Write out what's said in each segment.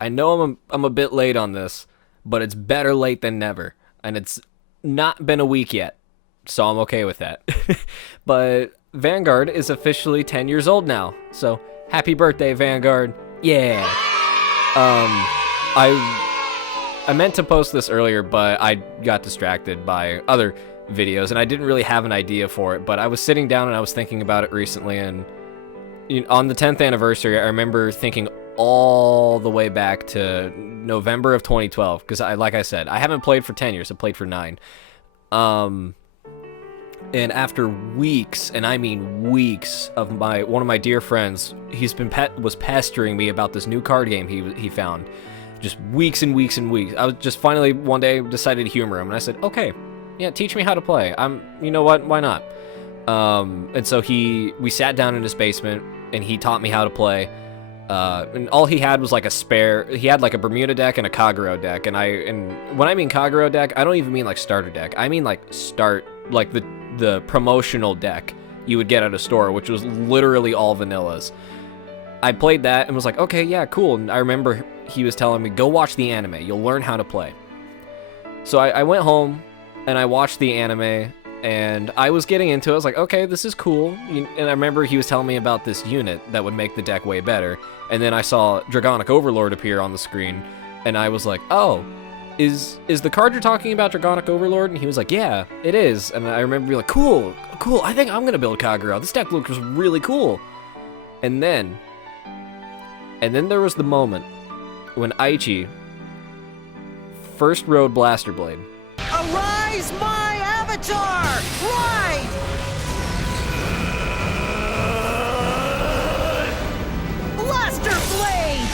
I know I'm a bit late on this, but it's better late than never, and it's not been a week yet, so I'm okay with that. But Vanguard is officially 10 years old now, so happy birthday, Vanguard! Yeah. I meant to post this earlier, but I got distracted by other videos, and I didn't really have an idea for it. But I was sitting down and I was thinking about it recently, and on the 10th anniversary, I remember thinking all the way back to November of 2012, because like I said, I haven't played for 10 years. I played for 9. And after weeks, and I mean weeks, of one of my dear friends, was pestering me about this new card game he found. Just weeks and weeks and weeks. I was just finally one day decided to humor him, and I said, "Okay, yeah, teach me how to play. You know what? Why not?" And so we sat down in his basement, and he taught me how to play. And all he had was like he had like a Bermuda deck and a Kagero deck, and when I mean Kagero deck, I don't even mean like starter deck. I mean like like the promotional deck you would get at a store, which was literally all vanillas. I played that and was like, okay, yeah, cool. And I remember he was telling me, go watch the anime. You'll learn how to play. So I went home and I watched the anime, and I was getting into it. I was like, okay, this is cool. And I remember he was telling me about this unit that would make the deck way better. And then I saw Dragonic Overlord appear on the screen, and I was like, oh, is the card you're talking about Dragonic Overlord? And he was like, yeah, it is. And I remember being like, cool, I think I'm going to build Kagero. This deck looks really cool. And then there was the moment when Aichi first rode Blaster Blade. Arise, my avatar! Ride! Blaster Blade!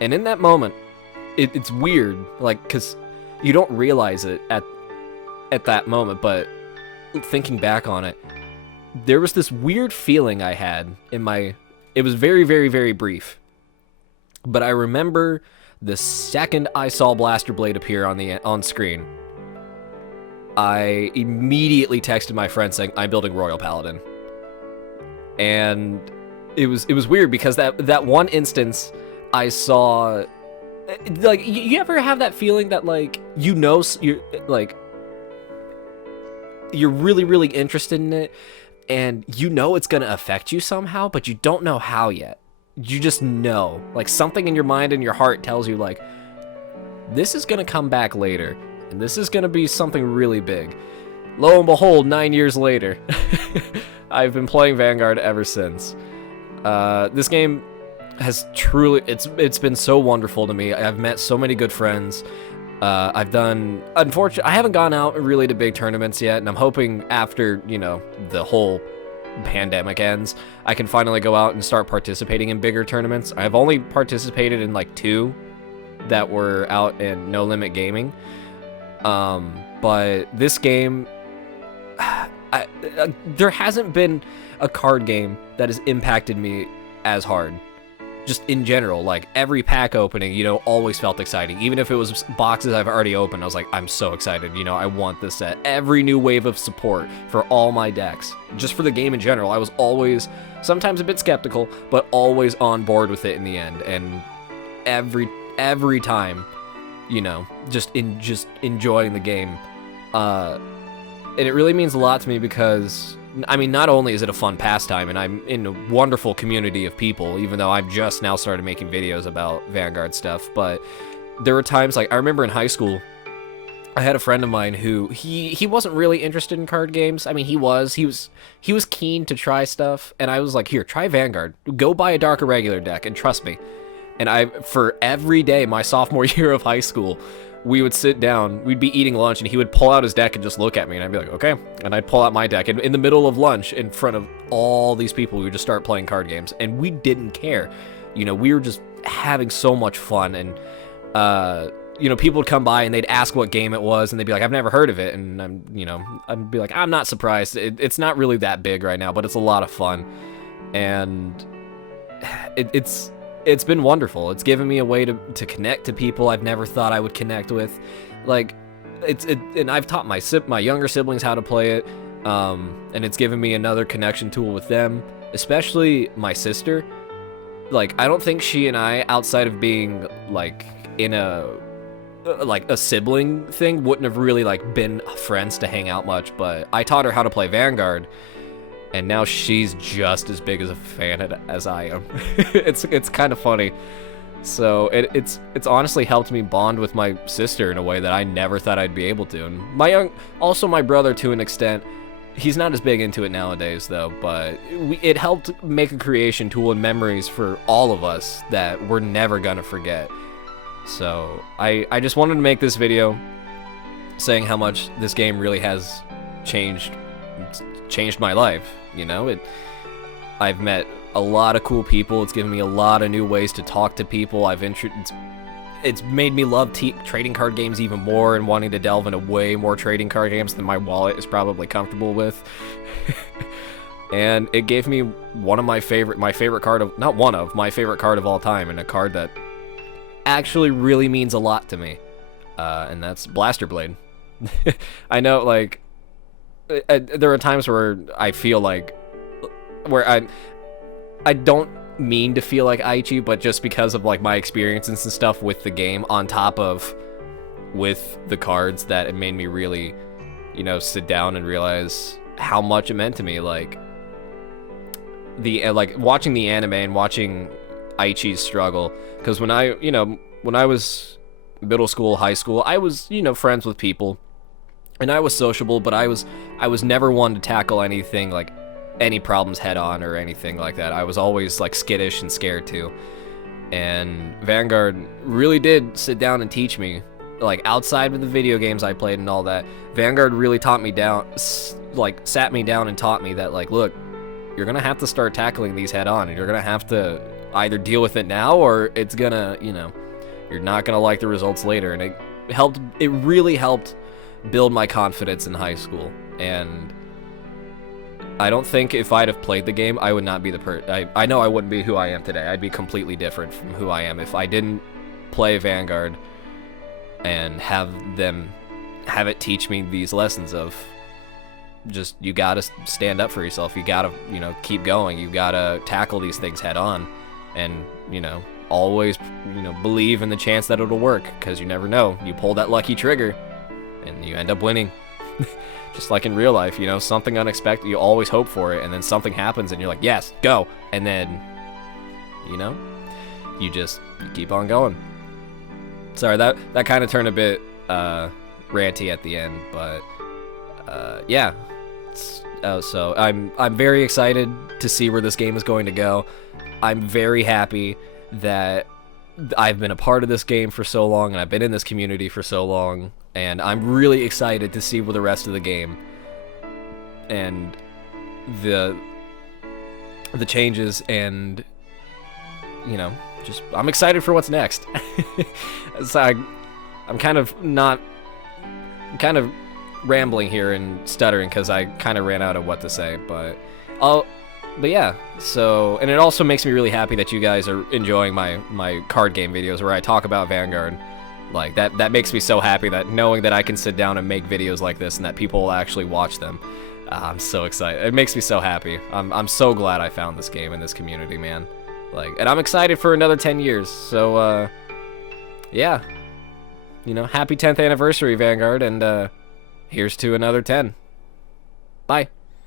And in that moment, it's weird, like, because you don't realize it at that moment, but thinking back on it, there was this weird feeling I had it was very, very, very brief. But I remember the second I saw Blaster Blade appear on screen, I immediately texted my friend saying, I'm building Royal Paladin. And it was weird because that one instance I saw, like, you ever have that feeling that, like, you're really, really interested in it, and you know it's gonna affect you somehow, but you don't know how yet. You just know, like, something in your mind and your heart tells you, like, this is gonna come back later, and this is gonna be something really big. Lo and behold, 9 years later, I've been playing Vanguard ever since. This game has truly, it's been so wonderful to me. I've met so many good friends. Unfortunately, I haven't gone out really to big tournaments yet, and I'm hoping after, the whole pandemic ends, I can finally go out and start participating in bigger tournaments. I've only participated in like 2 that were out in No Limit Gaming. But this game, there hasn't been a card game that has impacted me as hard. Just in general, like, every pack opening, always felt exciting. Even if it was boxes I've already opened, I was like, I'm so excited, I want this set. Every new wave of support for all my decks. Just for the game in general, I was always, sometimes a bit skeptical, but always on board with it in the end. And every time, just enjoying the game. And it really means a lot to me because, I mean, not only is it a fun pastime, and I'm in a wonderful community of people, even though I've just now started making videos about Vanguard stuff, but there were times, like, I remember in high school, I had a friend of mine who, he wasn't really interested in card games. I mean, he was keen to try stuff, and I was like, here, try Vanguard. Go buy a Dark Irregular deck, and trust me. And for every day, my sophomore year of high school, we would sit down, we'd be eating lunch, and he would pull out his deck and just look at me, and I'd be like, okay. And I'd pull out my deck, and in the middle of lunch, in front of all these people, we would just start playing card games, and we didn't care. We were just having so much fun, and, people would come by, and they'd ask what game it was, and they'd be like, I've never heard of it, and I'd be like, I'm not surprised. It's not really that big right now, but it's a lot of fun, and it's been wonderful. It's given me a way to connect to people I've never thought I would connect with. Like, and I've taught my younger siblings how to play it. And it's given me another connection tool with them, especially my sister. Like, I don't think she and I, outside of being like in a sibling thing, wouldn't have really like been friends to hang out much, but I taught her how to play Vanguard, and now she's just as big as a fan as I am. It's kind of funny. So it's honestly helped me bond with my sister in a way that I never thought I'd be able to. And also my brother to an extent. He's not as big into it nowadays though, but it helped make a creation tool and memories for all of us that we're never gonna forget. So I just wanted to make this video saying how much this game really has changed my life. You know, I've met a lot of cool people. It's given me a lot of new ways to talk to people. It's made me love trading card games even more and wanting to delve into way more trading card games than my wallet is probably comfortable with. And it gave me my favorite card of all time, and a card that actually really means a lot to me. And that's Blaster Blade. I know, like, there are times where I feel like, where I don't mean to feel like Aichi, but just because of like my experiences and stuff with the game, on top of with the cards, that it made me really, you know, sit down and realize how much it meant to me. Like watching the anime and watching Aichi's struggle, because when I was middle school, high school, I was, you know, friends with people and I was sociable, but I was never one to tackle anything like any problems head on or anything like that. I was always like skittish and scared too. And Vanguard really did sit down and teach me, like outside of the video games I played and all that. Vanguard really sat me down and taught me that, like, look, you're gonna have to start tackling these head on, and you're gonna have to either deal with it now, or it's gonna, you know, you're not gonna like the results later. And it really helped build my confidence in high school. And I don't think if I'd have played the game, I would not be I know I wouldn't be who I am today. I'd be completely different from who I am if I didn't play Vanguard and have it teach me these lessons of just, you gotta stand up for yourself. You gotta, you know, keep going. You gotta tackle these things head on, and, you know, always, you know, believe in the chance that it'll work, because you never know. You pull that lucky trigger and you end up winning. Just like in real life, you know, something unexpected, you always hope for it, and then something happens and you're like, yes, go, and then, you know, you keep on going. Sorry, that kind of turned a bit ranty at the end, but yeah. So I'm very excited to see where this game is going to go. I'm very happy that I've been a part of this game for so long, and I've been in this community for so long, and I'm really excited to see where the rest of the game and the changes, and, you know, just, I'm excited for what's next. So I'm kind of rambling here and stuttering because I kind of ran out of what to say, but yeah, so, and it also makes me really happy that you guys are enjoying my card game videos where I talk about Vanguard. Like, that makes me so happy, that knowing that I can sit down and make videos like this and that people will actually watch them. I'm so excited. It makes me so happy. I'm so glad I found this game and this community, man. Like, and I'm excited for another 10 years. So, yeah. You know, happy 10th anniversary, Vanguard, and here's to another 10. Bye.